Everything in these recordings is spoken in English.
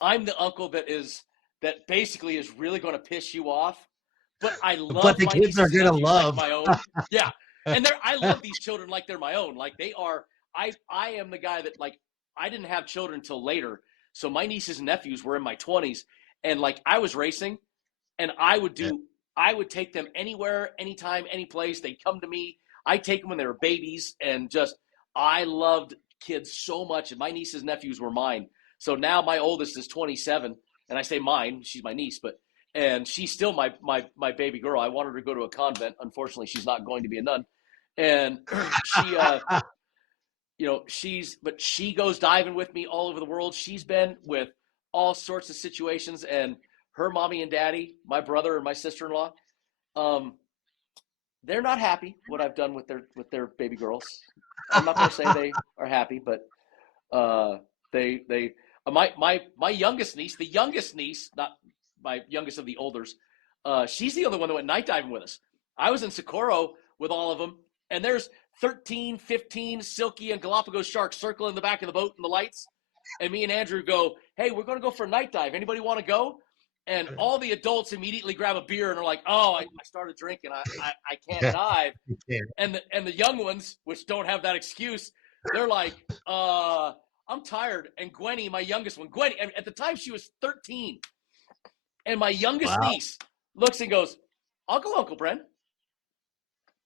I'm the uncle that basically is really going to piss you off, but I But love the my kids are nieces and gonna nephews like love. my own. Yeah, and I love these children like they're my own. Like they are. I am the guy that like I didn't have children until later, so my nieces and nephews were in my 20s, and like I was racing, and I would take them anywhere, anytime, any place. They'd come to me. I take them when they were babies, and just I loved kids so much, and my nieces and nephews were mine. So now my oldest is 27, and I say mine. She's my niece, but and she's still my baby girl. I want her to go to a convent. Unfortunately, she's not going to be a nun, and she she goes diving with me all over the world. She's been with all sorts of situations, and her mommy and daddy, my brother and my sister-in-law, um, they're not happy what I've done with their baby girls. I'm not going to say they are happy, but uh, they my youngest niece, the youngest niece, not my youngest of the olders, she's the other one that went night diving with us. I was in Socorro with all of them, and there's 13, 15 silky and Galapagos sharks circling the back of the boat in the lights. And me and Andrew go, hey, we're going to go for a night dive. Anybody want to go? And all the adults immediately grab a beer and are like, oh, I started drinking. I can't dive. And the young ones, which don't have that excuse, they're like, I'm tired. And Gwenny, my youngest one, Gwenny, at the time she was 13. And my youngest Wow. niece looks and goes, Uncle Brent.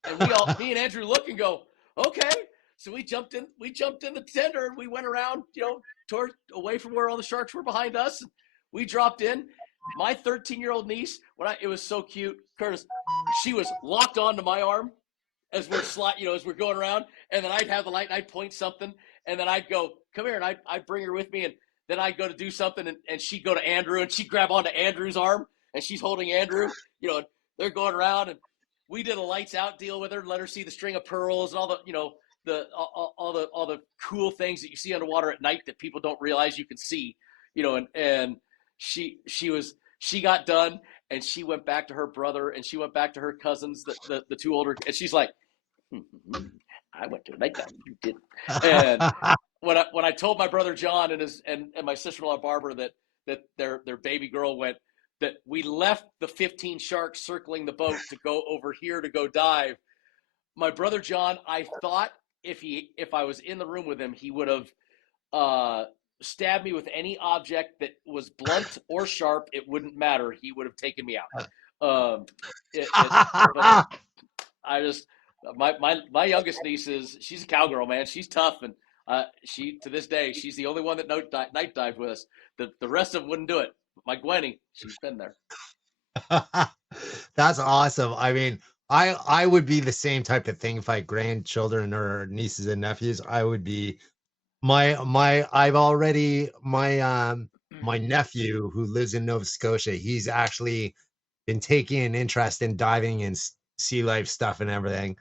And me and Andrew look and go, okay. So we jumped in the tender and we went around, toward away from where all the sharks were behind us. We dropped in. My 13-year-old niece, it was so cute, Curtis, she was locked onto my arm as we're going around, and then I'd have the light and I'd point something, and then I'd go, come here, and I'd bring her with me, and then I'd go to do something, and she'd go to Andrew, and she'd grab onto Andrew's arm, and she's holding Andrew, and they're going around, and we did a lights out deal with her, let her see the string of pearls and all the, all the cool things that you see underwater at night that people don't realize you can see, and she got done, and she went back to her brother, and she went back to her cousins, the two older, and she's like, I went to a night dive. You didn't. And when I told my brother John and my sister-in-law Barbara that their baby girl went, that we left the 15 sharks circling the boat to go over here to go dive. My brother John, I thought if I was in the room with him, he would have stabbed me with any object that was blunt or sharp. It wouldn't matter. He would have taken me out. But I just my youngest niece she's a cowgirl, man. She's tough, and she to this day she's the only one that night dived with us. The rest of them wouldn't do it. My Gwenny, she's been there. That's awesome. I mean, I would be the same type of thing if I had grandchildren or nieces and nephews. I would be my nephew who lives in Nova Scotia. He's actually been taking an interest in diving and sea life stuff and everything.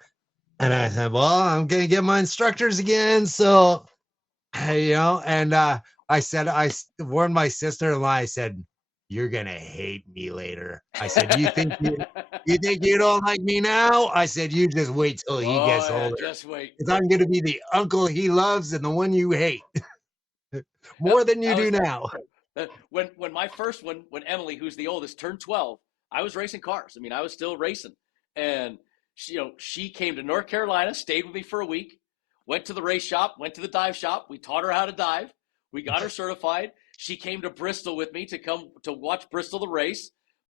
And I said, well, I'm gonna get my instructors again. So, and I warned my sister-in-law. I said, you're gonna hate me later. I said, you think you don't like me now? I said, you just wait till he Oh gets yeah, older. just wait. Because I'm gonna be the uncle he loves and the one you hate. Yep, More than you that do was now. when my first one when Emily, who's the oldest, turned 12. I was racing cars. I mean, I was still racing, and she came to North Carolina, stayed with me for a week, went to the race shop, went to the dive shop. We taught her how to dive. We got her certified. She came to Bristol with me to come to watch Bristol the race.